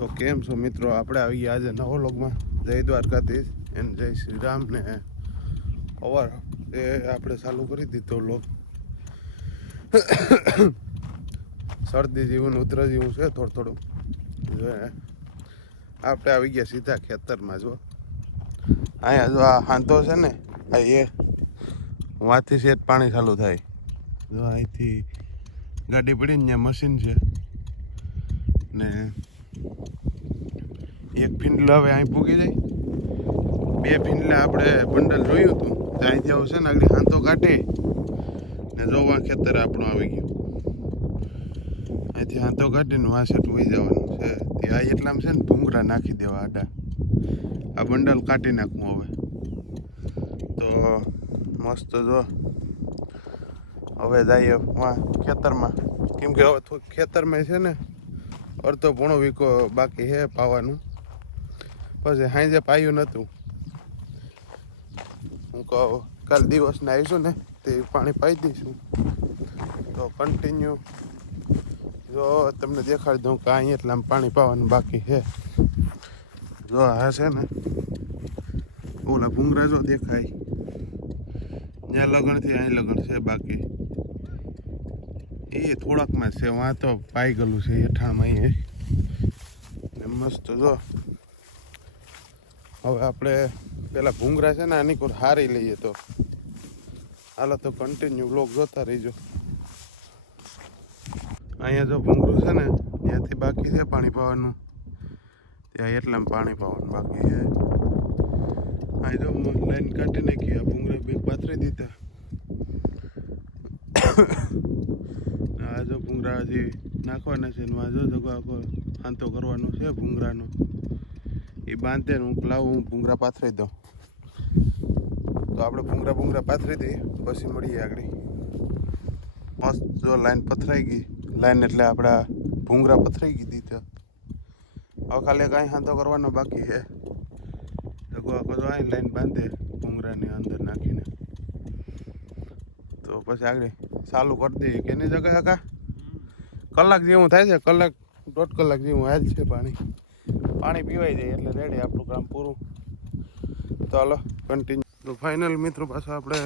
તો કેમ છો મિત્રો? આપણે આવી ગયા આજે નવો લોગમાં જય દ્વારકાધીશ એને જય શ્રી રામ ને અવાર. એ આપણે ચાલુ કરી દીધો લોગ શરદી જીવન ઉત્તર જેવું છે થોડું થોડું. આપણે આવી ગયા સીધા ખેતરમાં જો. અહીંયા જો આ હાંધો છે ને, આ એ. વાથી શેઠ પાણી ચાલુ થાય. જો અહીંથી ગાડી પડીને મશીન છે. ને એક ફિંડલ હવે અહીં પૂગી જાય. બે ફિંડલા આપણે બંડલ જોયું હતું. તો અહીંથી આવશે ને આગળ હાંતો કાઢે ને જોવા ખેતર આપણું આવી ગયું. અહીંથી હાંતો કાઢીને વાસેટ વહી જવાનું છે. તે આ એટલામાં છે ને ભૂંગળા નાખી દેવા આડા. આ બંડલ કાઢી નાખવું હવે. તો મસ્ત જો. હવે જઈએ ખેતરમાં. કેમ કે હવે થોડું ખેતરમાં છે ને અડધો પોણો વીકો બાકી છે પાવાનું. પછી સાંજે પાયું નહોતું હું કહું કાલ દિવસને આવીશું ને તે પાણી પાઈ દઈશું. તો કન્ટિન્યુ જો તમને દેખાડી દઉં કે અહીં એટલામાં પાણી પાવાનું બાકી છે. જો આ છે ને, ઓલા ભૂંગરા જો દેખાય. ત્યાં લગણથી અહીં લગ્ન છે બાકી. એ થોડાકમાં છે વાં તો પાઈ ગયેલું છે હેઠાણમાં એ. મસ્ત જો. હવે આપણે પેલા ભૂંગરા છે ને, આની કોર હારી લઈએ તો. હાલો તો કન્ટિન્યુ બ્લોગ જોતા રહીજો. અહીંયા જો ભૂંગરું છે ને, ત્યાંથી બાકી છે પાણી પાવાનું. ત્યાં એટલામાં પાણી પાવાનું બાકી છે. અહીં જો લાઈન કાઢી નાખી, આ ભૂંગરા બે પાથરી દીધા. આ જો ભૂંગરા હજી નાખવાના છે આ જો જગો આખો કરવાનો છે ભૂંગરાનો એ બાંધે હું લાવું, હું ભૂંગરા પાથરી દઉં. તો આપણે ભૂંગરા ભૂંગરા પાથરી દઈએ, પછી મળીએ આગળ. મસ્ત જો લાઈન પથરાઈ ગઈ. લાઈન એટલે આપણા ભૂંગરા પથરાઈ ગઈ દીધા હવે ખાલી કાંઈ હાંધો કરવાનો બાકી છે. જગો આખો તો અહીં લાઈન બાંધે ભૂંગરાની અંદર નાખીને. તો પછી આગળ. ચાલુ કરી દઈએ કે નહીં જગ્યા કા કલાક જેવું થાય છે, કલાક, દોઢ કલાક જેવું હાલ છે પાણી. પાણી પીવાઈ જાય એટલે રેડી આપણું કામ પૂરું. હાલો કન્ટિન્યુ તો ફાઇનલ મિત્રો પાછા આપણે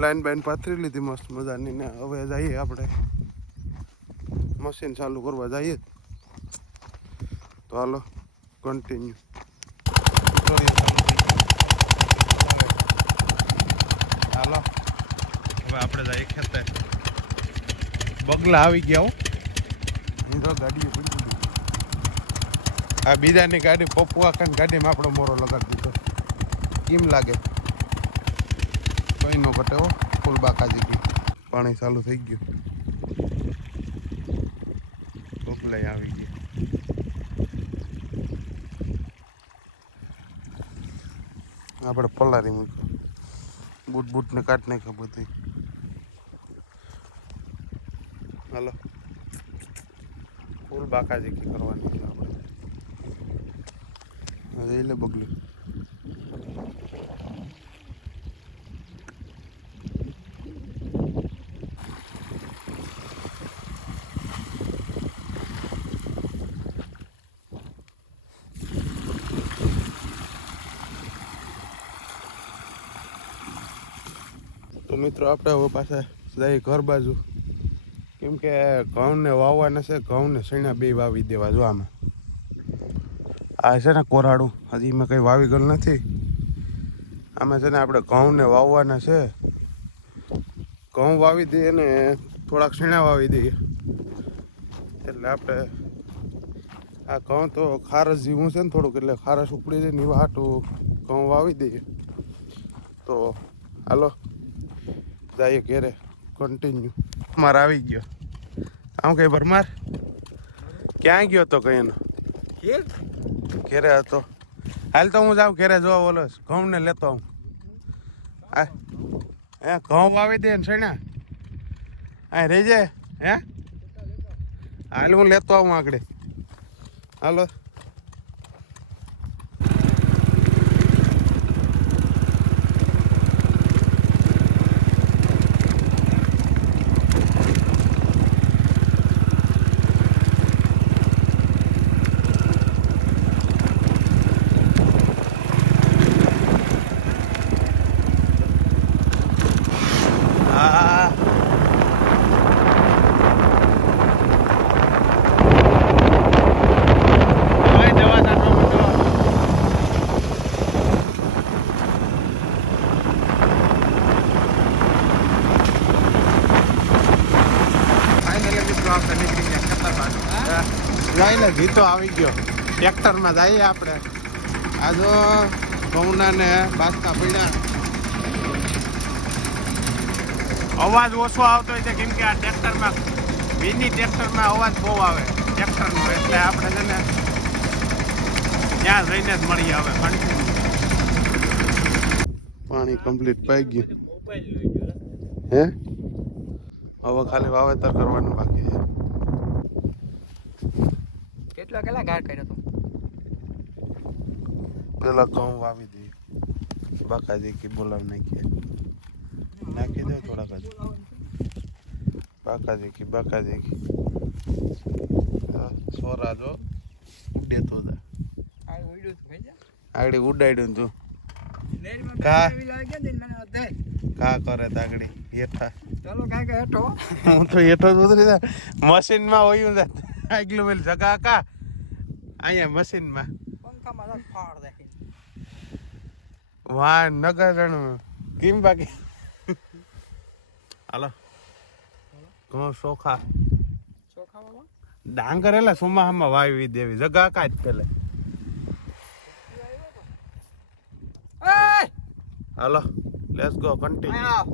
લાઈન બાઈન પાથરી લીધી, મસ્ત મજાની. ને હવે જઈએ આપણે મશીન ચાલુ કરવા જઈએ. તો હાલો કન્ટિન્યુ હાલો હવે આપણે જઈએ ખેતર બગલા આવી ગયા હો. આ બીજાની ગાડી પપ્પુ આખાની ગાડીમાં આપણો મોરો લગાડી દીધો. કેમ લાગે? કોઈ નો ઘટે હો ફૂલ બાકાજી ગઈ પાણી ચાલુ થઈ ગયું. બગલાઈ આવી ગયા. આપણે પલારી મૂક્યો. બૂટ બૂટ ને કાઢ નાખ્યો બધી. હાલો. ફૂલ બાકાજી કરવાની છે આપણે. લે બગલું. તો મિત્રો, આપણે હવે પાછા જઈએ ઘર બાજુ. કેમ કે ઘઉંને વાવવાના છે, ઘઉંને સૈણા બે વાવી દેવા જો આમાં. આ છે ને કોરાડું. હજી મેં કંઈ વાવી ગયેલું નથી. આમાં છે ને આપણે ઘઉંને વાવવાના છે. ઘઉં વાવી દઈએ ને થોડાક શીણા વાવી દઈએ. એટલે આપણે આ ઘઉં તો ખારસ જીવું છે ને થોડુંક, એટલે ખારસ ઉપડી જાય ને વાટું ઘઉં વાવી દઈએ. તો હાલો, જઈએ ઘેરે કન્ટિન્યુ માર આવી ગયો. આમ કઈ ભરમાર? ક્યાં ગયો તો કઈ એનો? ઘેરે? હતો. હાલ તો હું જાઉં ઘેરે જોવા બોલો ઘઉં ને લેતો આવું. આ હે ઘઉં વાવી દે ને શેણા રહી જાય હે? હાલ હું લેતો આવું આગળ. હાલો. જાય જીતો આવી ગયો. ટ્રેક્ટરમાં જઈએ આપણે. આ જો ઘઉંના ને બાસકા પડ્યા. અવાજ ઓછો આવતો હોય છે, કેમ કે આ ટ્રેક્ટરમાં મિની ટ્રેક્ટરમાં અવાજ બહુ આવે. ટ્રેક્ટરનો, એટલે આપણે છે ને, ત્યાં જઈને જ હવે કન્ટિન્યુ પાણી કમ્પ્લીટ પાઈ ગયું. હે? હવે ખાલી વાવેતર કરવાનું બાકી છે. કેટલા કેટલા ગાળ કર્યો તો પેલા ઘઉં વાવી દઈએ બાકાજી કી બોલાવી નાખીએ. નાખી દો થોડાક જ. બાકાજી કી બાકા હા, સોરા જો ઉડે તો. જા આ ઉડ્યું તો ભાઈ આગળ ઉડાડ્યું તું. કા? કા કરે તાગડી હેઠા. ચાલો કાંઈક હેઠો. હું તો હેઠો જ ઉતરી મશીનમાં હોયું આગલું પેલું જગા કા? અહીંયા મશીનમાં. પંખામાં ફાળ દેખી વાહ નગરણ કેમ બાકી. હાલો. ઘણો સોખા ચોખા બાબા ડાંગર એલા સુમાહામાં વાવી દેવી. જગા કા પેલે! હાલો લેટ્સ ગો કન્ટિન્યુ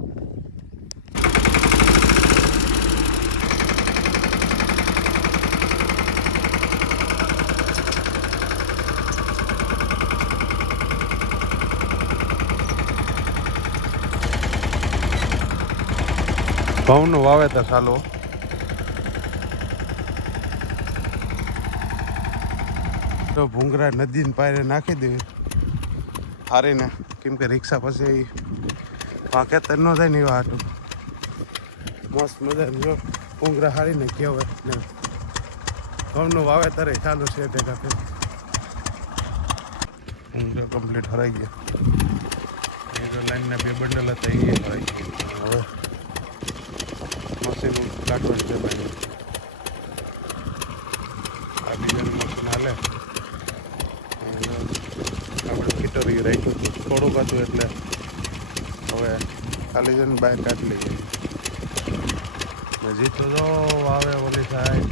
ઘઉંનું વાવેતર ચાલુ. તો ભૂંગરા નદીને પાયરે નાખી દેવી. હારીને, કેમ કે રિક્ષા પછી વાંકે તો ન થાય ને એવા હાટું. મસ્ત મજાનું જો ભૂંગરા હારીને કહેવાય ને. ઘઉંનું વાવેતર ચાલુ છે તે ભેગા ભૂંગરા કમ્પ્લીટ હરાઈ ગયા. લાઈનના બે બંડલ હતા, એ હરાઈ ગયા. હવે કાઢવાનું છે ભાઈ. આ બીજાનું મશીન હાલે. આપણે ફીટરી રાખ્યું હતું. થોડુંક હતું એટલે હવે ખાલી જઈને બહાર કાઢી લઈએ. હજી તો જો ઓલી થાય